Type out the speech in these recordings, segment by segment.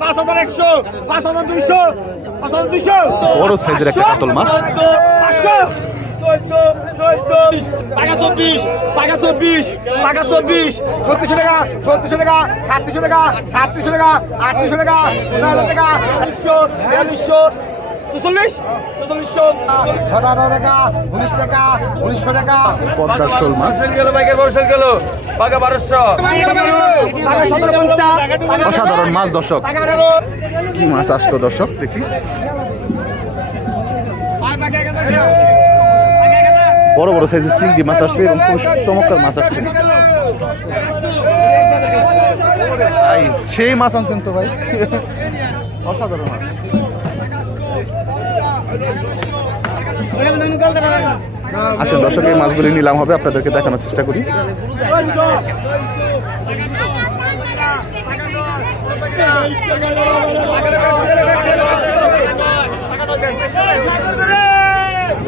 পাঁচ হাজার একশো পাঁচ হাজার দুইশো পাঁচ হাজার দুইশো বড় সাইজের একটা কাতল মাছ পাঁচশো চোদ্দ চোদ্দ টাকা চব্বিশ টাকা চব্বিশ টাকা চব্বিশ ছত্রিশশো টাকা ছত্রিশশো টাকা সাতত্রিশশো টাকা সাতত্রিশশো টাকা আটত্রিশশো টাকা পনেরো হাজার টাকা চালিশশো বিয়াল্লিশশো সতেরো টাকা উনিশ টাকা উনিশশো টাকা পদ্মার শোল মাছ। গেল বাইকের বড় বারোশো। অসাধারণ মাছ দর্শক। কি মাছ আসতো দর্শক? দেখি। বড় বড় সাইজের চিংড়ি মাছ আসছে এবং খুব চমৎকার মাছ আসছে। সেই মাছ আনছেন তো ভাই। অসাধারণ মাছ। আসেন দর্শক, এই মাছগুলি নিলাম হবে, আপনাদেরকে দেখানোর চেষ্টা করি।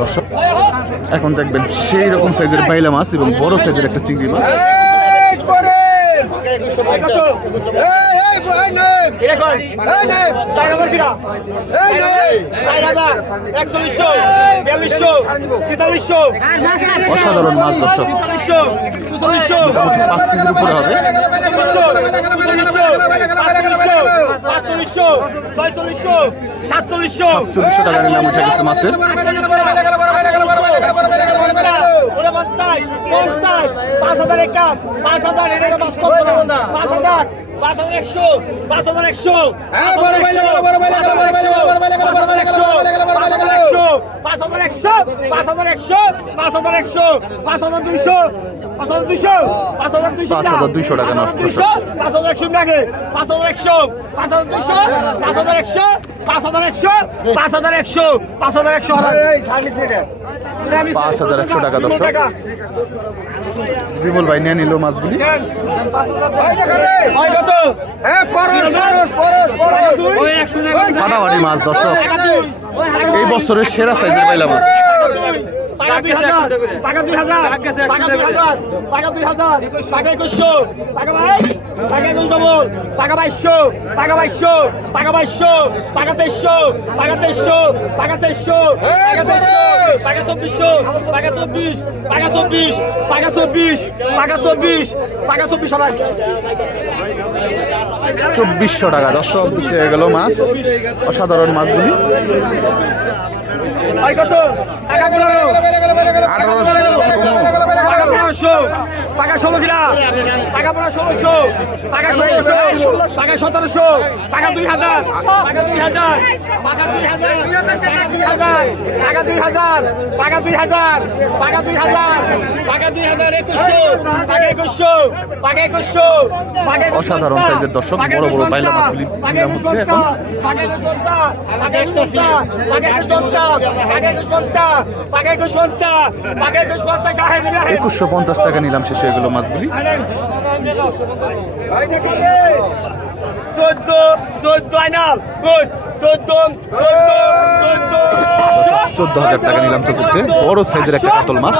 দর্শক, এখন দেখবেন সেই রকম সাইজের বাইলা মাছ এবং বড় সাইজের একটা চিংড়ি মাছ। অসাধারণ মাছ দর্শক পাঁচ কেজির উপরে হবে সাতচল্লিশশো চল্লিশশো টাকা নিলাম উঠে গেছে মাছের পঞ্চাশ পাঁচ হাজারের কাজ পাঁচ হাজার এটা পাঁচ করব না। পাঁচ হাজার। পাঁচ হাজার একশো পাঁচ হাজার একশো পাঁচ হাজার একশো পাঁচ হাজার একশো পাঁচ হাজার একশো পাঁচ হাজার দুইশো পাঁচ হাজার দুইশো পাঁচ হাজার দুইশো 5,200 টাকা নষ্ট। পাঁচ হাজার একশো লাগে পাঁচ হাজার একশো পাঁচ হাজার দুইশো পাঁচ হাজার একশো পাঁচ হাজার একশো পাঁচ হাজার একশো পাঁচ হাজার একশো পাঁচ হাজার একশো টাকা দর্শক বিমল ভাই নিয়ে নিল মাছগুলি হয় কত ফাটাফাটি মাছ দর্শক এই বছরের সেরা সাইজের বাইলা মাছ টাকা দুই হাজার। টাকা দুই হাজার। টাকা দুই হাজার। টাকা দুই হাজার। টাকা একুশশো। টাকা ভাই টাকা একুশ ডবল। টাকা বাইশশো। টাকা বাইশশো। টাকা বাইশশো। টাকা তেইশশো। টাকা তেইশশো। টাকা তেইশশো। টাকা তেইশশো। পাকা চব্বিশশো পাকা চব্বিশ পাকা চব্বিশ পাকা চব্বিশ পাকা চব্বিশ পাকা চব্বিশশো টাকা চব্বিশশো টাকা। দর্শক বিক্রি হয়ে গেল মাছ অসাধারণ মাছগুলি। কত? পনেরোশো টাকা ষোলো কিনা টাকা পনেরো ষোলোশো টাকা ষোলোশো টাকা সতেরোশো টাকা দুই হাজার টাকা দুই হাজার টাকা দুই হাজার টাকা দুই হাজার টাকা দুই হাজার টাকা দুই হাজার টাকা দুই হাজার একুশশো টাকা একুশশো টাকা একুশশো অসাধারণ সাইজের দর্শক বড় বড় বাইলা মাছগুলি একুশশো পঞ্চাশ টাকা নিলাম শেষ হয়ে গেল মাছগুলি। চোদ্দ চোদ্দ আইনাল চোদ্দ চোদ্দ চোদ্দ। চোদ্দ হাজার টাকা নিলাম চলতেছে বড় সাইজের একটা কাতল মাছ।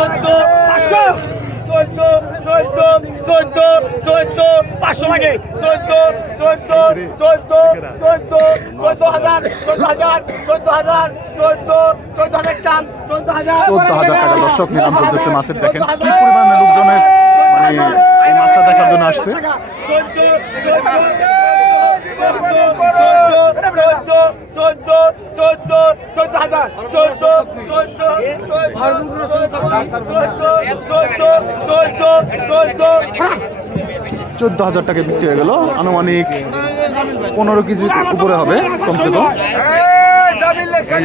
চোদ্দ চোদ্দ চোদ্দ চোদ্দ পাঁচশো লাগে। চোদ্দ চোদ্দ চোদ্দ চোদ্দ চোদ্দ হাজার চোদ্দ হাজার চোদ্দ হাজার চোদ্দ চোদ্দ হাজার টান চোদ্দ হাজার। চোদ্দ হাজার টাকা দর্শক নিলাম চলতেছে মাছের দেখেন কি পরিমাণে লোকজনের মানে এই মাছটা দেখার জন্য আসছে। চোদ্দ চোদ্দ চোদ্দ চোদ্দ চোদ্দ হাজার চোদ্দ চোদ্দ চোদ্দ চোদ্দ চোদ্দ চোদ্দ হাজার টাকা বিক্রি হয়ে গেল। আনুমানিক পনেরো কেজির উপরে হবে কমসে কম।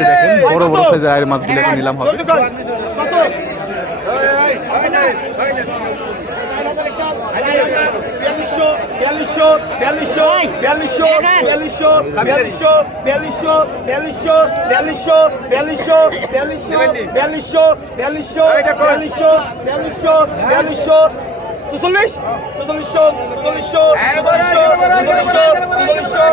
দেখেন বড় বড় সাইজের আয়ের মাছগুলো নিলাম হবে কত বিয়াল্লিশশো বিয়াল্লিশশো বিয়াল্লিশশো বিয়াল্লিশশো বিয়াল্লিশশো বিয়াল্লিশশো বিয়াল্লিশশো বিয়াল্লিশশো বিয়াল্লিশশো বিয়াল্লিশশো বিয়াল্লিশশো বিয়াল্লিশশো বিয়াল্লিশশো বিয়াল্লিশশো বিয়াল্লিশশো বিয়াল্লিশশো চল্লিশ চল্লিশশো চল্লিশশো চল্লিশশো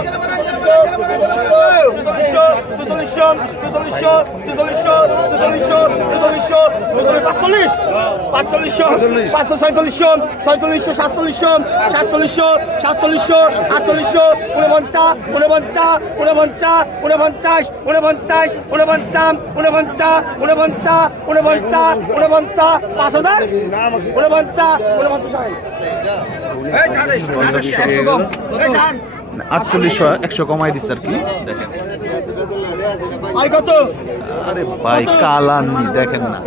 চল্লিশশো চল্লিশশো চল্লিশশো চল্লিশশো চল্লিশশো চল্লিশশো চল্লিশশো চল্লিশশো পাঁচচল্লিশ পাঁচচল্লিশশো পাঁচশো ছয়চল্লিশশো ছয়চল্লিশশো সাতচল্লিশশো সাতচল্লিশশো সাতচল্লিশশো আটচল্লিশশো উনপঞ্চাশ উনপঞ্চাশ উনপঞ্চাশ উনপঞ্চাশ উনপঞ্চাশ উনপঞ্চাশ উনপঞ্চাশ উনপঞ্চাশ উনপঞ্চাশ উনপঞ্চাশ পাঁচ হাজার উনপঞ্চাশ উনপঞ্চাশ আটচল্লিশশো একশো কমাই দিচ্ছে আর কি। দেখেন। আরে ভাই কালানি দেখেন না।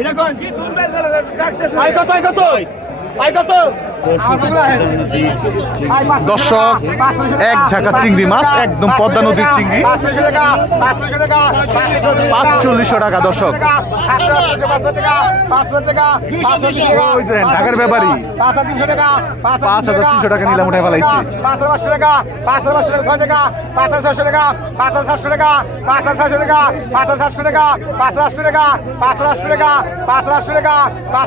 দর্শক এক ঝাঁকা চিংড়ি মাছ একদম পদ্মা নদীর চিংড়ি পাঁচচল্লিশশো টাকা দর্শক ঢাকার ব্যাপারী। পাঁচ হাজার তিনশো টাকা নিলাম উঠে ফেলাইছি। পাঁচ পাঁচশো টাকা পাঁচ পাঁচশো টাকা ছয়শো টাকা সাতশো টাকা পাঁচ টাকা পাঁচ পাঁচ পাঁচ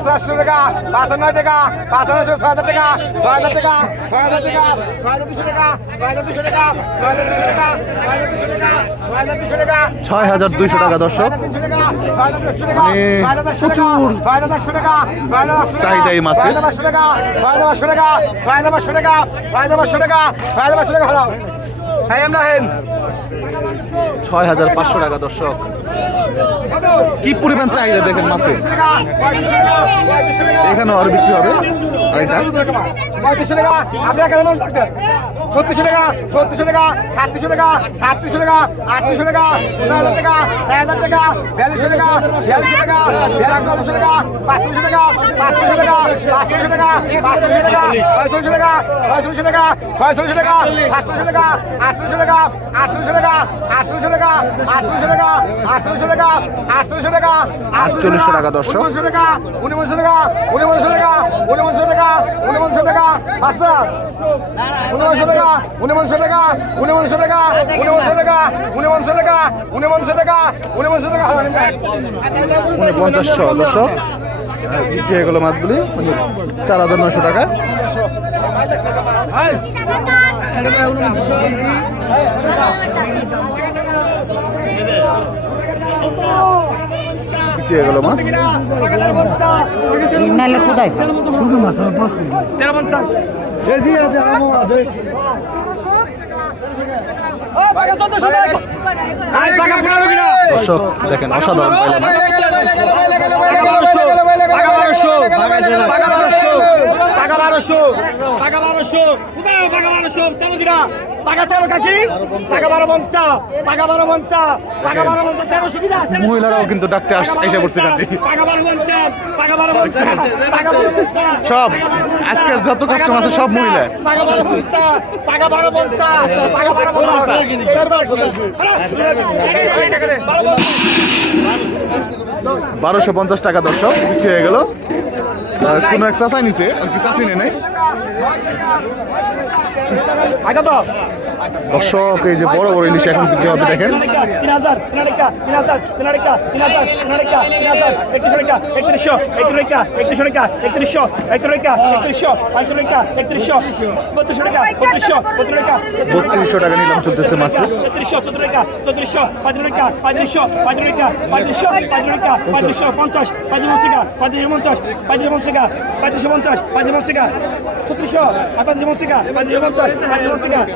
পাঁচ টাকা পাঁচ নয় ছয় টাকা ছয় হাজার টাকা ছয় হাজার টাকা ছয় হাজার দুশো টাকা ছয় হাজার দুশো টাকা ছয় হাজার দুশো টাকা ছয় হাজার দুশো টাকা ছয় হাজার দুশো টাকা ছয় হাজার দুইশো টাকা দর্শক মানে প্রচুর চাহিদা এই মাছের। ছয় হাজার পাঁচশো টাকা দর্শক কি পরিমাণ চাহিদা দেখেন মাছের এখানেও আর বিক্রি হবে আর এটা পঁয়ত্রিশশো টাকা আপনি এখানে মানুষ থাকতেন ছত্রিশশো টাকা ছত্রিশশো টাকা সাতত্রিশশো টাকা সাতত্রিশশো টাকা আটত্রিশশো টাকা পনেরো হাজার টাকা চার হাজার টাকা বিয়াল্লিশশো টাকা বিয়াল্লিশশো টাকা বিয়াল্লিশশো টাকা পাঁচত্রিশশো টাকা পাঁচত্রিশশো টাকা পাঁচত্রিশশো টাকা পাঁচত্রিশশো টাকা ছয়চল্লিশশো টাকা ছয়চল্লিশশো টাকা ছয়চল্লিশশো টাকা সাতচল্লিশশো টাকা আটচল্লিশশো টাকা আটচল্লিশশো টাকা আটচল্লিশশো টাকা আটচল্লিশশো টাকা আটচল্লিশশো টাকা আটচল্লিশশো টাকা আটচল্লিশশো টাকা দর্শক উনশো টাকা উনশো টাকা উনশো টাকা উনশো টাকা উনশো টাকা পাঁচটা উনশো টাকা উনশো টাকা উনশো টাকা উনশো টাকা উনশো টাকা উনশো টাকা উনশো টাকা উনপঞ্চাশশো দর্শক বিক্রি হয়ে গেলো মাছগুলি চার হাজার নশো টাকা Thank you. বিক্রি হয়ে গেল মাছ। নাহলে কোথায় তেরো পঞ্চাশ দর্শক দেখেন অসাধারণ টাকা বারোশো টাকা বারোশো টাকা বারোশো তেরো দিনা টাকা তেরো কাকি টাকা বারো মঞ্চা টাকা বারো মঞ্চা টাকা বারো মঞ্চা তেরোশো কিনা মহিলারাও কিন্তু ডাকতে এসে পড়ছে কান্তি টাকা বারো মঞ্চা টাকা বারো মঞ্চা টাকা বারো মঞ্চা সব আজকের যত কাস্টমার আছে সব মহিলা টাকা বারো মঞ্চা টাকা বারো মঞ্চা টাকা বারো মঞ্চা বারোশো পঞ্চাশ টাকা দর্শক বিক্রি হয়ে গেল কোনো এক চাষাই নিছে আর কি চাষি নেই। তো। দর্শক এই যে বড় বড় ইলিশ এখন বিক্রি হবে দেখেন বত্রিশশো টাকা নিলাম চলতেছে মাসে পঁয়ত্রিশশো পঞ্চাশ পঁয়ত্রিশ টাকা পঁয়ত্রিশ পঞ্চাশ পঁয়ত্রিশ পঞ্চাশ টাকা পঁয়ত্রিশশো পঞ্চাশ পঁয়ত্রিশ পঞ্চাশ টাকা সত্রিশশো পঁয়ত্রিশ পঞ্চাশ পঁয়ত্রিশ পঞ্চাশ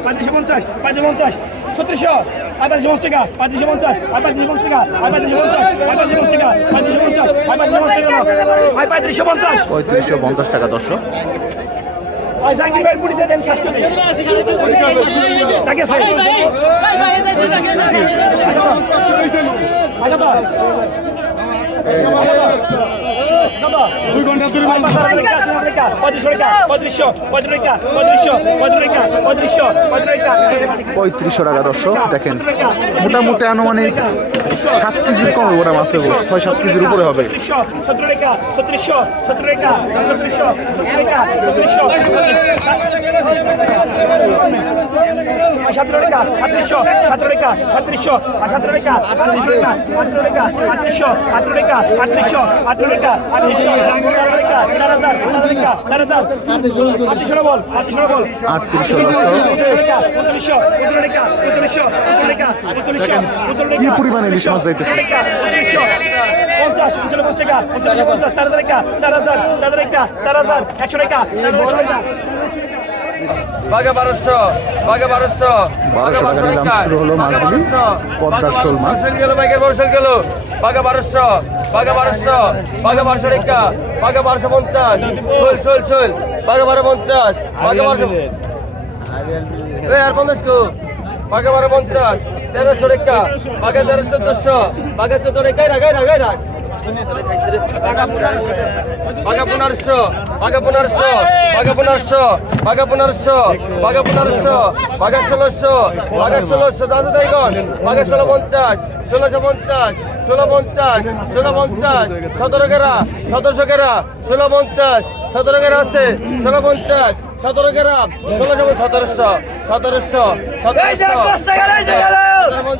পঁয়ত্রিশ পঞ্চাশ পঞ্চাশ পঁয়ত্রিশ পঞ্চাশ ছত্রিশশো পঁয়ত্রিশ পঞ্চাশ টাকা পঁয়ত্রিশ পঞ্চাশ পঁয়ত্রিশ পঞ্চাশ টাকা পঁয়ত্রিশ পঞ্চাশ পঁয়ত্রিশ পঞ্চাশ টাকা পঁয়ত্রিশ পঞ্চাশ পঁয়ত্রিশ পঞ্চাশ পঁয়ত্রিশশো পঞ্চাশ। পঁয়ত্রিশশো পঞ্চাশ টাকা দর্শক ওই ভাই পুরিতে দেন শেষ করে তাকে দুই ঘণ্টা ধরে পঁয়ত্রিশশো টাকা দর্শক দেখেন মোটামুটি আনুমানিক সাত কেজির কম ওরা মাছে ছয় সাত কেজির উপরে হবে কি পরিমাণে নিশা মাস যাইতেছে বারোশো টাকা দিয়ে দাম শুরু হলো মাছগুলি। পদ্মার শোল মাছ। গেল বাইকের বড় শোল গেল বাঘা বারোশো বাঘা বারোশো বাঘা বারোশো টাকা বাঘা বারোশো পঞ্চাশ। শোল শোল শোল বাঘা বারো পঞ্চাশ বাঘা বারোশো আর পঞ্চাশ কো বাঘা বারো পঞ্চাশ। তেরোশো টাকা বাঘা তেরো চোদ্দশো বাঘা চোদ্দ টাকা গাই রাখ গাই রাখ রাখ। বাঘা পনেরোশো। বাঘা পনেরোশো। বাঘা পনেরোশো। বাঘা পনেরোশো। বাঘা পনেরোশো। বাঘা ষোলোশো। বাঘা ষোলোশো। দাদা তাইগন বাঘা ষোলো পঞ্চাশ। ষোলোশো পঞ্চাশ। ষোলো পঞ্চাশ। ষোলো পঞ্চাশ। সতেরো গেরা সতেরোশো গেরা ষোলো পঞ্চাশ। সতেরো গেরা আছে? ষোলো পঞ্চাশ। সতেরো গ্রাম ষোলোশো সতেরোশো। সতেরোশো। সতেরোশো।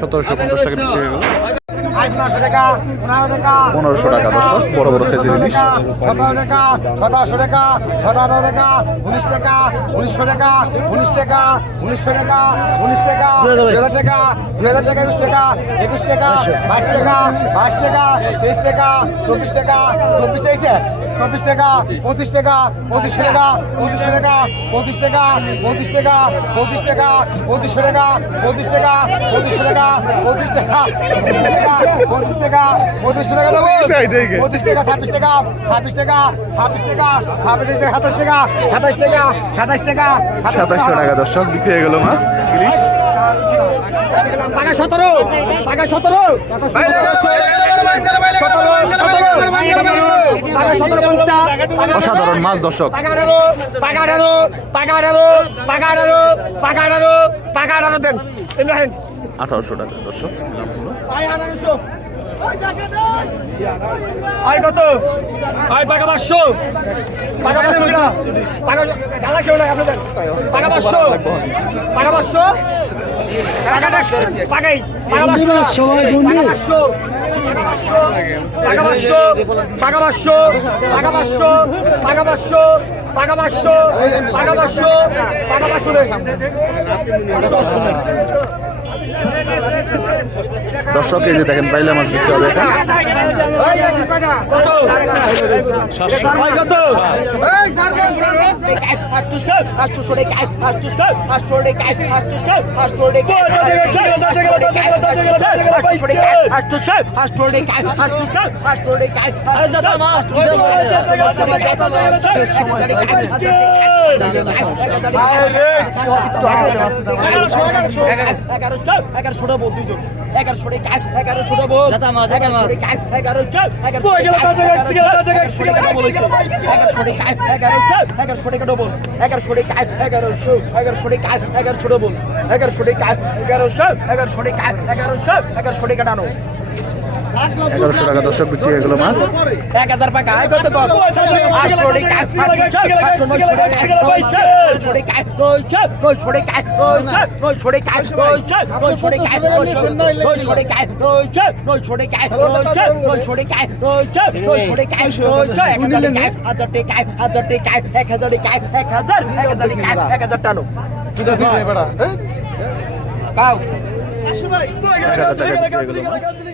সতেরোশো পঞ্চাশ টাকা বিক্রি হয়ে গেল। পনেরোশো টাকা দর্শক বড় বড় সাইজের ইলিশ। সতেরো টাকা সতেরোশো টাকা সতেরো টাকা উনিশ টাকা উনিশশো টাকা উনিশ টাকা উনিশশো টাকা উনিশ টাকা দুই হাজার টাকা দুই হাজার টাকা একুশ টাকা একুশ টাকা বাইশ টাকা বাইশ টাকা তেইশ টাকা চব্বিশ টাকা চব্বিশ তেইশে চব্বিশ টাকা পঁচিশ টাকা পঁচিশশো টাকা পঁচিশশো টাকা পঁচিশ টাকা পঁচিশ টাকা পঁচিশ টাকা পঁচিশশো টাকা পঁচিশ টাকা পঁচিশশো টাকা পঁচিশ টাকা পঁচিশ টাকা পঁচিশশো টাকা পঁচিশ টাকা ছাব্বিশ টাকা ছাব্বিশ টাকা ছাব্বিশ টাকা ছাব্বিশ টাকা সাতাশ টাকা সাতাশ টাকা সাতাশ টাকা সাতাশশো টাকা দর্শক বিক্রি হয়ে গেল মাছ ইলিশ টাকা সতেরো টাকা সতেরো অসাধারণ মাছ দর্শক আঠারোশো টাকা দর্শক আয় কত আয় পাকা পাঁচশো পাকা পাঁচশো পাকা গালা কেউ নাই আপনাদের পাকা পাঁচশো পাকা পাঁচশো দর্শক এই যে দেখেন পাইলে আমার কিছু হবে এগারো ছোট বলতেছ এগারো ছোট এগারো ছোট বল। এগারো এগারোশো টাকা ডবল এগারোশো টাকা এগারোশো এগারোশো টাকা এগারোশো ডবল এগারোশো টাকা এগারোশো এগারোশো টাকা এগারোশো এগারোশো টাকা ডানো এগারোশো টাকা দর্শক বিক্রি হয়ে গেল মাছ। এক হাজার টাকা এক হাজার এক হাজার এক হাজার টানো কাউ। টাকা